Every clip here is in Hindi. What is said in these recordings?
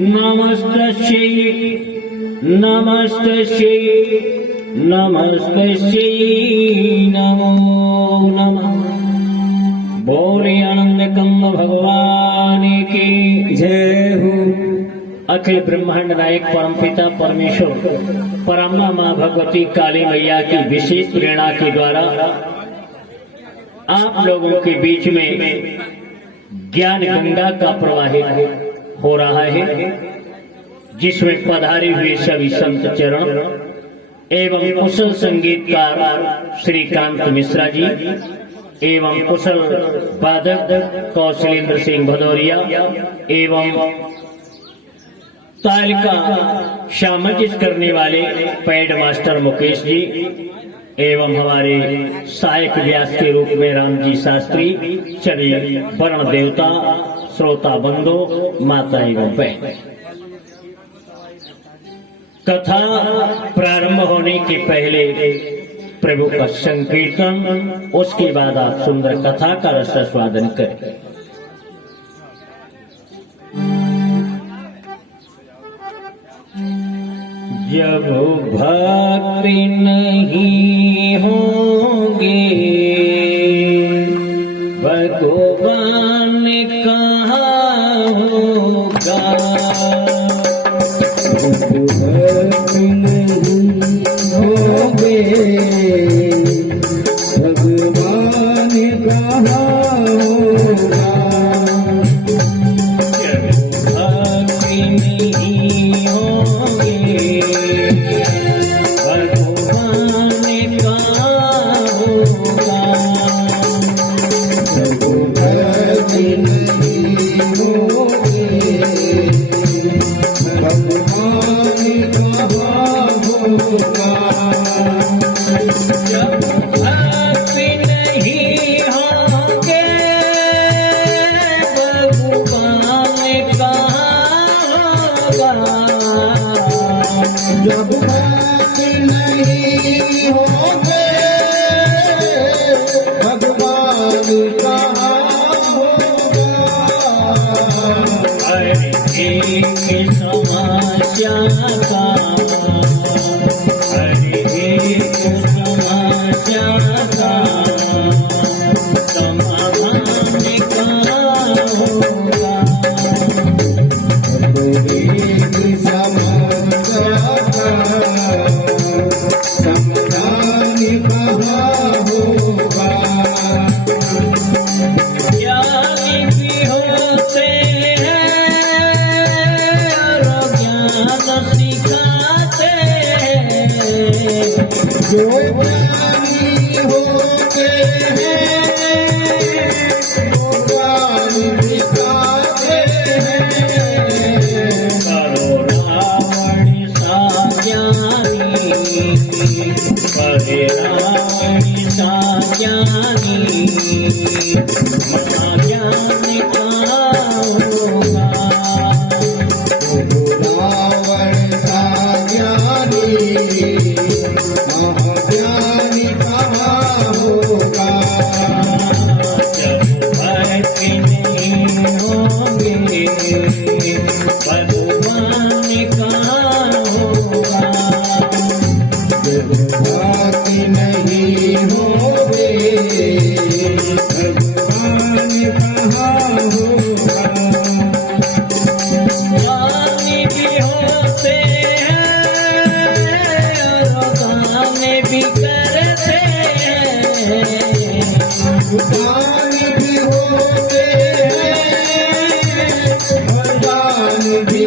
नमस्तस्यै नमस्तस्यै नमस्तस्यै नमो नमः। बोले आनंद कंद भगवान की जय हो। अखिल ब्रह्मांड नायक परम पिता परमेश्वर परमा माँ भगवती काली मैया की विशेष प्रेरणा के द्वारा आप लोगों के बीच में ज्ञान गंगा का प्रवाहित हो रहा है, जिसमें पधारे हुए सभी संत चरण एवं कुशल संगीतकार श्रीकांत मिश्रा जी एवं कुशल वादक कौशलेंद्र सिंह भदौरिया एवं ताल का सामंजस्य करने वाले पैड मास्टर मुकेश जी एवं हमारे सहायक व्यास के रूप में राम जी शास्त्री, चलिए वर्ण देवता, श्रोता बंधु, माता एवं बहन। कथा प्रारंभ होने के पहले प्रभु का संकीर्तन, उसके बाद आप सुंदर कथा का रसास्वादन करें। जब भक्ति नहीं होंगे भगवान कहाँ होगा। भक्ति नहीं होंगे भगवान कहाँ होगा। भक्ति नहीं होंगे जब भक्ति नहीं होंगे भगवान कहाँ होगा। हर एक समस्या का हर एक समस्या का समाधान कहाँ होगा। जो ज्ञानी होते हैं वो ज्ञान दिखाते हैं। करो रावण सा ज्ञानी, करे रावण सा ज्ञानी, महाज्ञान कहाँ होगा। रावण सा ज्ञानी महाज्ञानी कहाँ होगा। जब भक्ति नहीं होंगे भगवान कहाँ होगा। जब भक्ति नहीं होंगे भगवान कहाँ होगा। ज्ञानी भी होते भी करते भगवान भी होते हैं, भगवान भी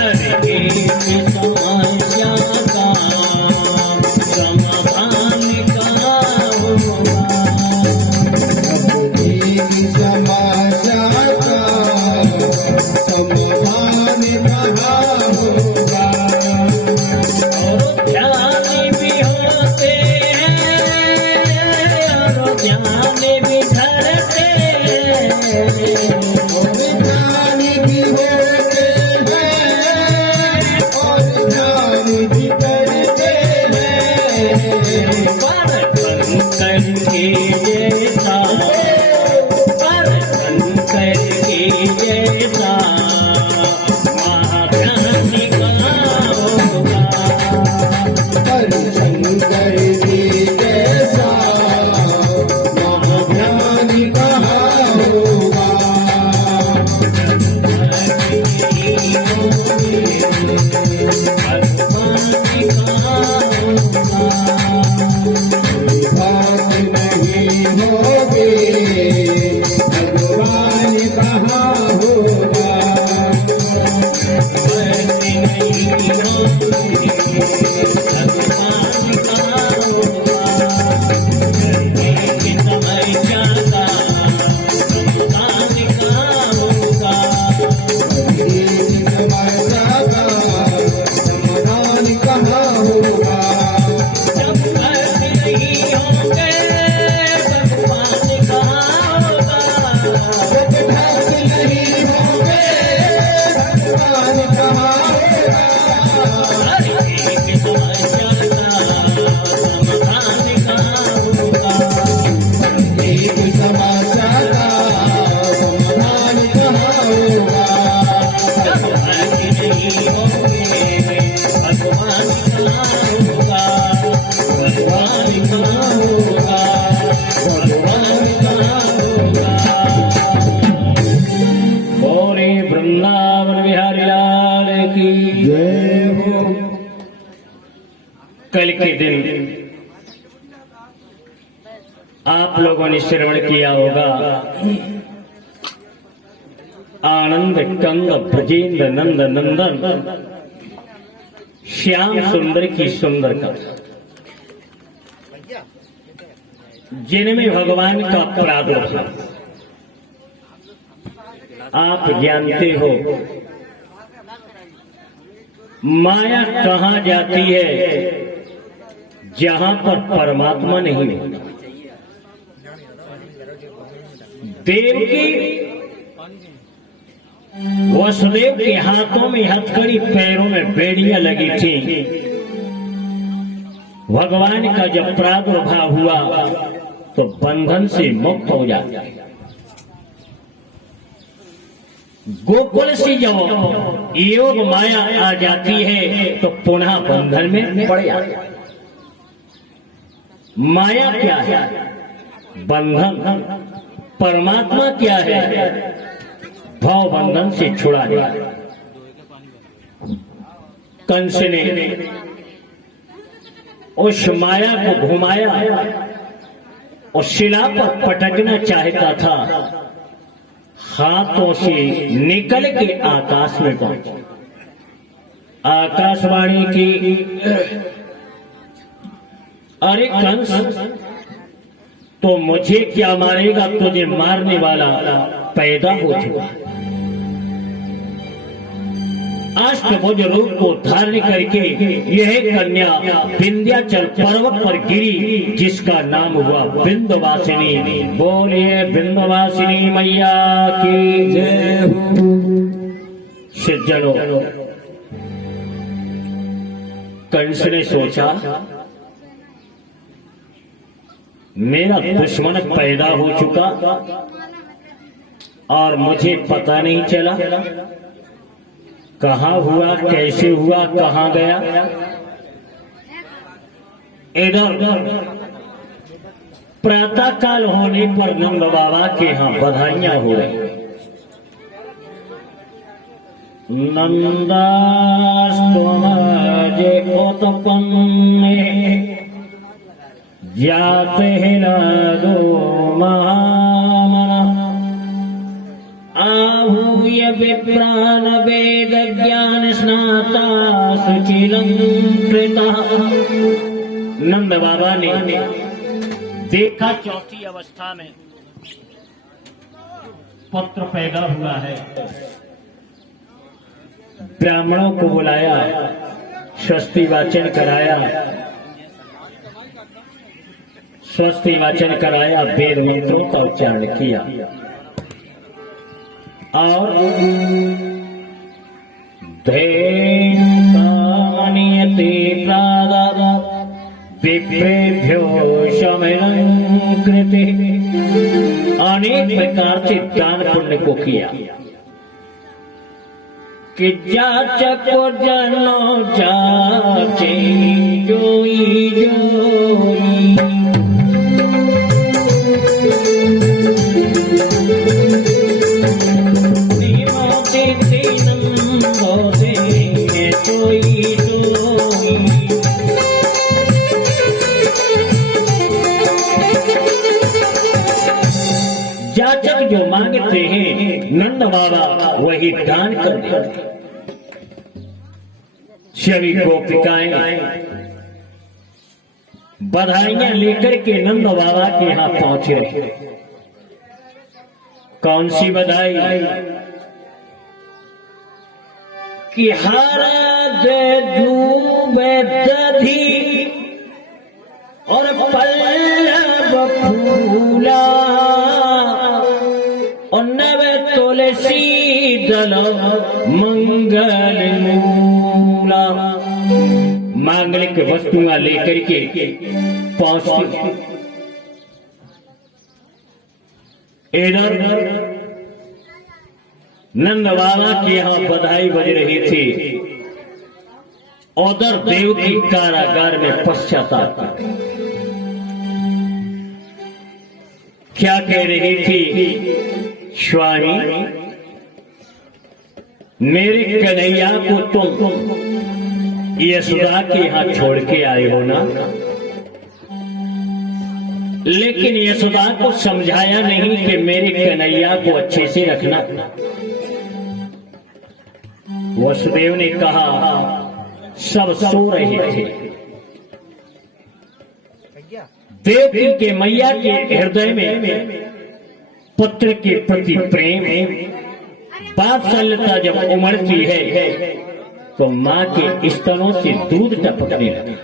हर एक समस्या का समाधान कहाँ होगा? एक समस्या का समाधान कहाँ होगा? और ध्यान भी होते हैं और ध्यान भी धरते हैं। और ज्ञान भी होते हैं और ज्ञान भी करते हैं। पर कंकर के जैसा, पर कंकर के जैसा महाज्ञानी कहाँ होगा? पर शंकर जी जैसा महाज्ञानी कहाँ होगा? बात नहीं होगी भगवान कहाँ होगा? एक समस्या का समाधान कहाँ होगा? जब भक्त नहीं होंगे भगवान कहाँ होगा? एक समस्या का समाधान कहाँ होगा? गौरी वृंदावन बिहारी लाल की जय हो। कल के दिन आप लोगों ने श्रवण किया होगा आनंद कंग ब्रजेंद्र नंद नंदन श्याम सुंदर की सुंदर कथा, जिनमें भगवान का प्रादुर्भाव आप जानते हो। माया कहाँ जाती है? जहां पर परमात्मा नहीं होता। देवकी वसुदेव के हाथों में हथकड़ी, पैरों में बेड़ियां लगी थी। भगवान का जब प्रादुर्भाव हुआ तो बंधन से मुक्त हो जाता है। गोकुल से जब योग माया आ जाती है तो पुनः बंधन में पड़ जाता है। माया क्या है? बंधन। परमात्मा क्या है? भाव बंधन से छुड़ा दिया। कंस ने उस माया को घुमाया और शिला पर पटकना चाहता था, हाथों से निकल के आकाश में पहुंचा। आकाशवाणी की, अरे कंस, तो मुझे क्या मारेगा? तुझे मारने वाला पैदा हो चुका। अष्टभुज रूप को धारण करके यह कन्या विंध्याचल पर्वत पर गिरी, जिसका नाम हुआ विंध्यवासिनी। बोलिए विंध्यवासिनी मैया की जय हो। सज्जनों, कंस ने सोचा मेरा दुश्मन पैदा हो चुका और मुझे पता नहीं चला। कहाँ हुआ, कैसे हुआ, कहाँ गया। इधर प्रातः काल होने पर नंद बाबा के यहाँ बधाइयां हो रही। नंदास्तुमाजे उत्पन्ने जाते हिलादो महामना आहूय विप्रान वेद ज्ञान स्नाता सुचिरं कृतः। नंद बाबा ने देखा चौथी अवस्था में पुत्र पैदा हुआ है। ब्राह्मणों को बुलाया, स्वस्ति वाचन कराया, स्वस्ति वाचन कराया, वेद मंत्रों का उच्चारण किया और धैर्यते प्रादाद विप्रेभ्यो शमनं कृते। अनेक प्रकार से दान पुण्य को किया कि जाचक जनो जाचे जोई जोई। जाचक जो मांगते हैं नंद बाबा वही दान कर देते। सभी गोपिकाएं बधाइयां लेकर के नंद बाबा के यहां पहुंच रहे। कौन सी बधाई कि हर डूबे दधी और पल्लव फूला और नव तुलसी दल मंगल मूला। मांगलिक वस्तुएं लेकर के पहुंचती। इधर नंद बाबा के यहां बधाई बज रही थी, उधर देव की कारागार में पश्चाताप क्या कह रही थी, स्वामी मेरे कन्हैया को तुम यशोदा के यहां छोड़ के आए हो ना, लेकिन यशोदा को समझाया नहीं कि मेरे कन्हैया को अच्छे से रखना। वसुदेव ने कहा सब सो रहे थे। देवकी के मैया के हृदय में पुत्र के प्रति प्रेम, वात्सल्यता जब उमड़ती है तो मां के स्तनों से दूध टपकने लगा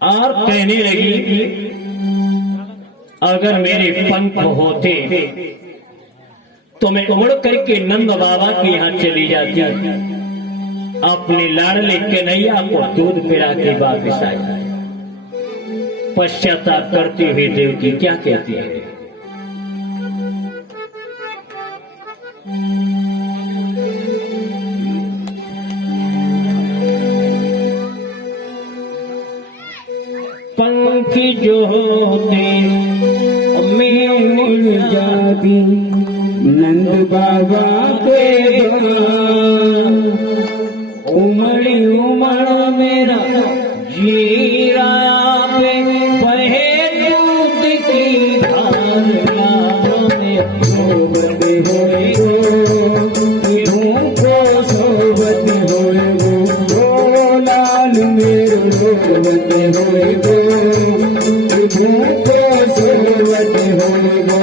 और कहने लगी कि अगर मेरे पंख होते तो मैं उमड़ करके नंद बाबा के यहां चली जाती, अपने लाडले कन्हैया को दूध पिला के वापिस आई। पश्चाताप करते हुए देवकी क्या कहती है, पंखी जो होते मैं उड़ जाती नंद बाबा के उमड़ उमड़ मेरा जीरा पे बहे दूध की धारा में सोबत होए को सोबत होए गो लाल मेरो सोबत होए गो को सोबत होए गो।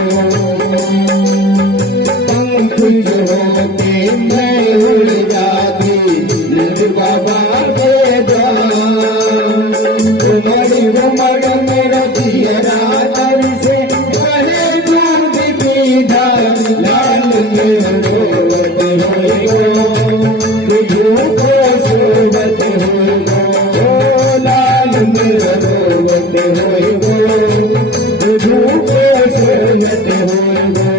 पंख जो होते मैं उड़ जाती नंद बाबा के उमड़ उमड़ मेरा जियरा तर से बहे दूध की धार लाल मेरो सोबत होए गो को सोबत होए गो लाल मेरो सोबत होए गो को सोबत होए गो।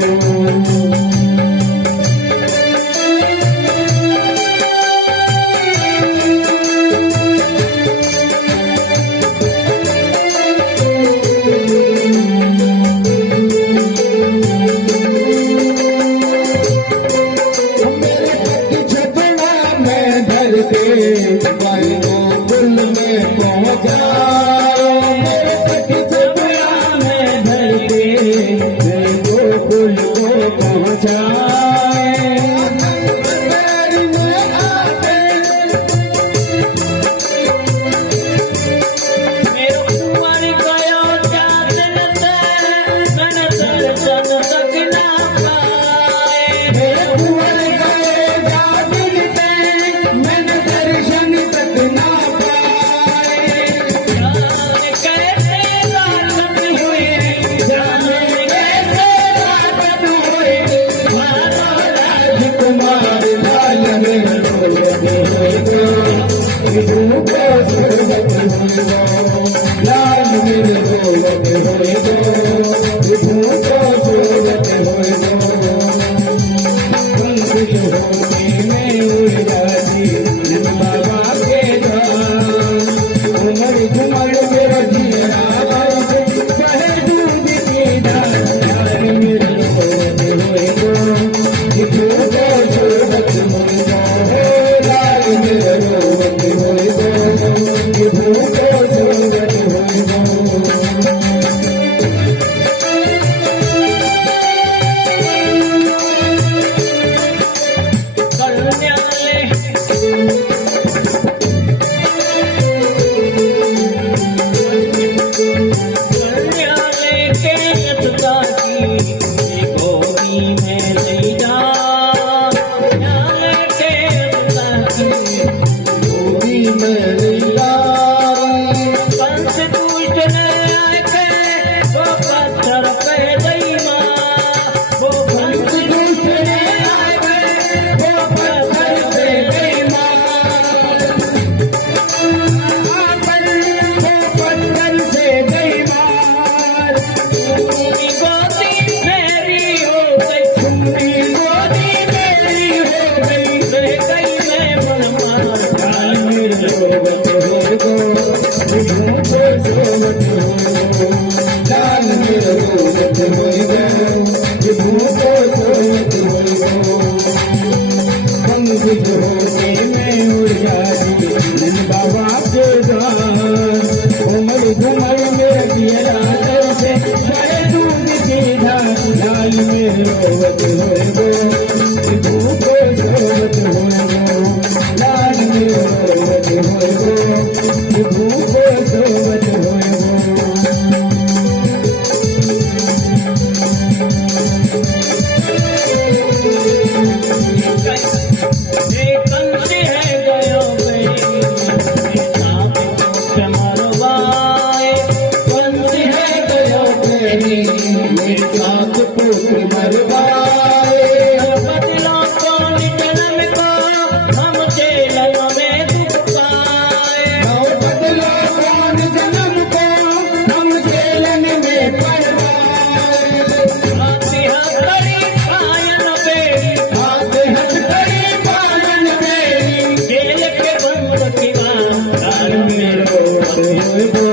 गोकुल को पहुँचा विभू को सोवत होएगो लाल मेरे रोवत होएगो विभू को सोवत होएगो पंकज होके मैं उड़ जाती नंद बाबा के धाम उमड़ घुमड़ मेरा जिया से बहे दूध की धार मेरे रोवत होएगो विभू को सोवत होएगो लाल मेरे रोवत होएगो विभू को सोवत होएगो कल्याले कल्याले के अतदाती गोदी में ले जा कल्याले के अतदाती गोदी में लीलाई पंच पूजने आए थे वो पत्थर पे गई माँ वो पंच पूजने आए थे वो पत्थर पे गई माँ पत्थर से गई मार मेरी गोदी मेरी हो गई तुम्हारी गोदी मेरी हो गई रह गई मैं मन मार लाल मेरे रोवत होएगो विभू को सोवत होएगो लाल मेरे रोवत होएगो विभू को सोवत होएगो पंकज होके मैं उड़ जाती नंद बाबा के धाम उमड़ घुमड़ मेरा पियरा से बहे दूध की धार लाल मेरे रोवत होएगो विभू को सोवत होएगो लाल मेरे रोवत होएगो विभू को सोवत होएगो कंसी है गयो मरवाए कंसी है गयो मेरी मेरे साथ पुत्र मरवाए बदलो कौन जन्म को हम जेल में दुख पाए और बदलो कौन जन्म को हम जेलन में पड़वाए आती हथकड़ी पायन बेरी हाथ हथकड़ी पालन मेरी जेल के बंद की बात लाल मेरे रोवत होएगो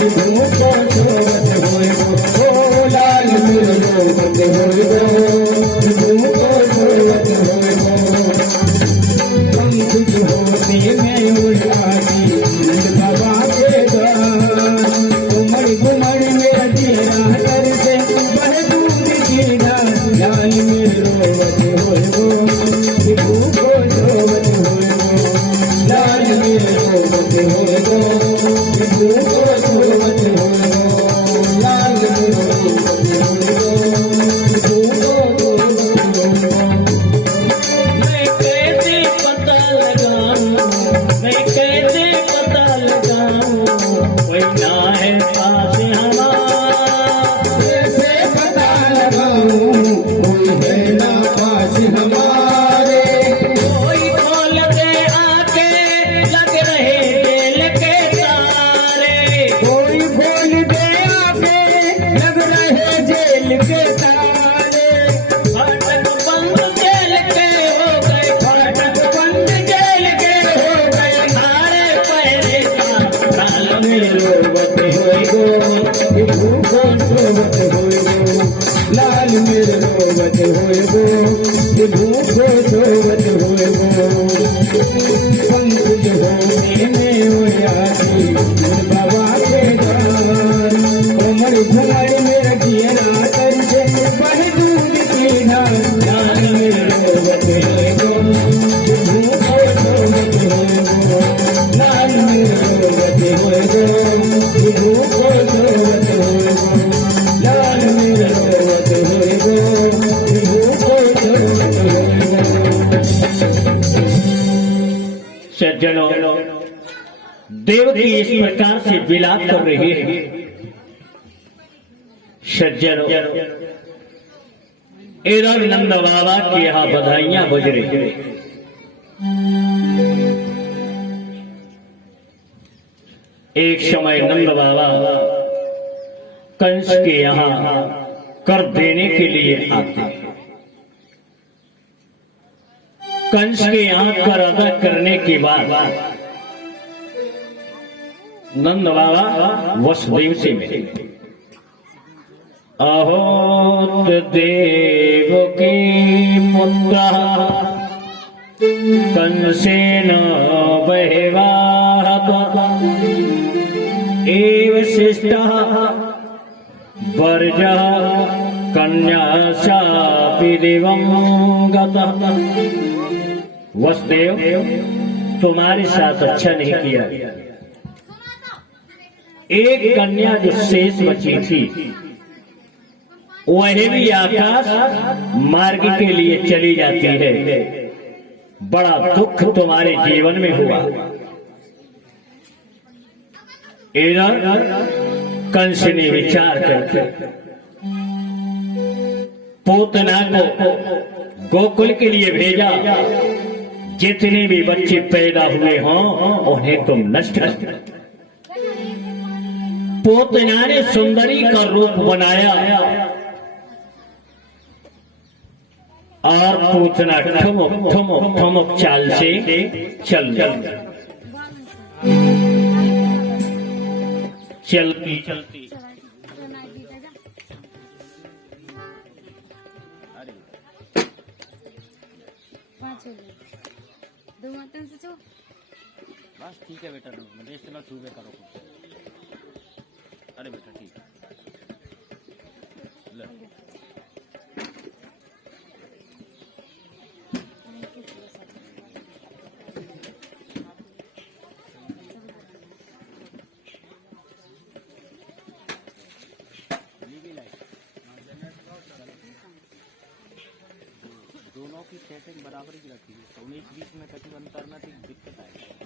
विभू को सोवत होएगो ओ लाल मेरे रोवत होएगो विभू को सोवत होएगो पंकज होके मैं उड़ आती नंद बाबा के धाम उमड़ घुमड़ मेरा चेहरा तर से बहे दूध की धार लाल मेरे रोवत होएगो विभू को सोवत होएगो लाल मेरे रोवत होएगो विभू को सोवत होएगो लाल मेरे रोवत होएगो विभू को सोवत होएगो मैं कैसे पता लगाऊं मैं कैसे पता लगाऊं कोई ना है पास हमारा कैसे पता लगाऊं कोई है ना पास हमारे कोई खोल दे आके लग रहे दिल के तारे कोई खोल दे आके लग रहे जेल के तारे फाटक बंद जेल के हो गए फाटक बंद जेल के हो गए सारे पहरे का ताल मेरे रोवत होएगो विभू को सोवत होएगो लाल मेरे रोवत होएगो विभू को सोवत होएगो पंकज होके मैं उड़ आती नंद बाबा के धाम उमड़ घुमड़ मेरा जियरा तर से बहे दूध की धार लाल मेरे रोवत होएगो विभू को सोवत होएगो लाल मेरे रोवत होएगो विभू को सोवत होएगो लाल मेरे रोवत होएगो विभू को सोवत होएगो सज्जनों देवकी इस प्रकार से विलाप कर रही है। सज्जनों इधर नंद बाबा की यहाँ बधाइयां बज रही है। एक समय नंद बाबा कंस के यहाँ कर देने के लिए आते हैं। कंस के यहाँ कर अदा करने के बाद नंद बाबा वसुदेव से मिले। अहोत देव की पुत्र कंसेन बहिवाहत एव शिष्टः वर्ज कन्या शापि दिवंगतः। वसुदेव, तुम्हारे साथ अच्छा नहीं किया। एक कन्या जो शेष बची थी वह भी आकाश मार्ग के लिए चली जाती है। बड़ा दुख तुम्हारे जीवन में हुआ। इधर कंस ने विचार करके पूतना को गोकुल के लिए भेजा। जितने भी बच्चे पैदा हुए हों उन्हें तुम नष्ट कर। पूतना ने सुंदरी का रूप बनाया और पूतना ठुमुक ठुमुक ठुमुक चाल से चलती बस ठीक है बेटा, देश चलो छूबे करो। अरे बेटा ठीक है, ले। दोनों की सेटिंग बराबर ही रखी है। 19-20 में कभी अंतर ना दिक्कत आएगी।